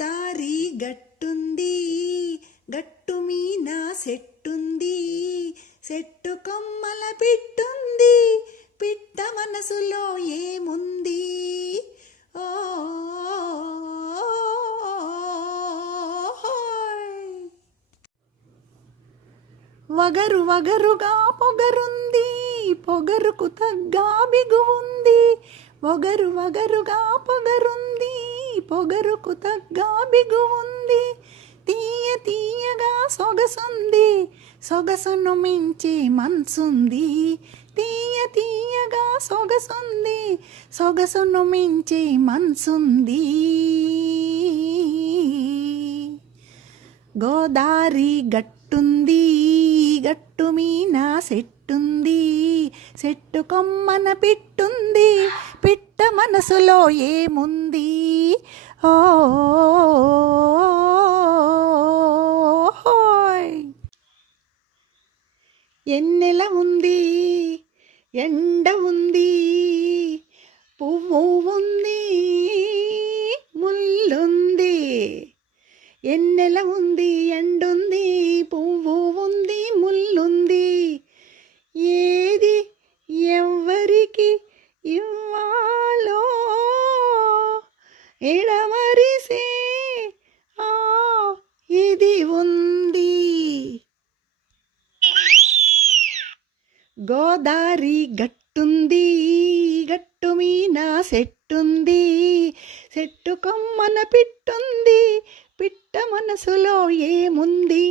గోదారి గట్టుంది, గట్టు మీన సెట్టుంది, సెట్టు కొమ్మల పిట్టుంది, పిట్ట మనసులో ఏముంది? ఓ వగరు వగరుగా పొగరుంది, పొగరుకు తగ్గ బిగువుంది. వగరు వగరుగా పొగరుంది, పొగరుకు తగ్గ బిగువుంది. తీయ తీయగా సొగసుంది, సొగసును మించి మనసుంది. తీయ తీయగా సొగసుంది, సొగసును మించి మనసుంది. గోదారి గట్టుంది, గట్టు మీన సెట్టుంది, సెట్టు కొమ్మన పిట్టుంది, పిట్ట మనసులో ఏముంది? ఓ ఎన్నెల ఉంది, ఎండ ఉంది, పువ్వు ఉంది, ముల్లుంది. ఎన్నెల ఉంది, ఎండుంది, పువ్వు ఉంది, ముల్లుంది. ఏది ఎవరికి ఇవ్వాలో ఎడమరిసే ఇది ఉంది. గోదారి గట్టుంది, గట్టు మీన సెట్టుంది, సెట్టు కొమ్మన పిట్టుంది, పిట్ట మనసులో ఏముంది?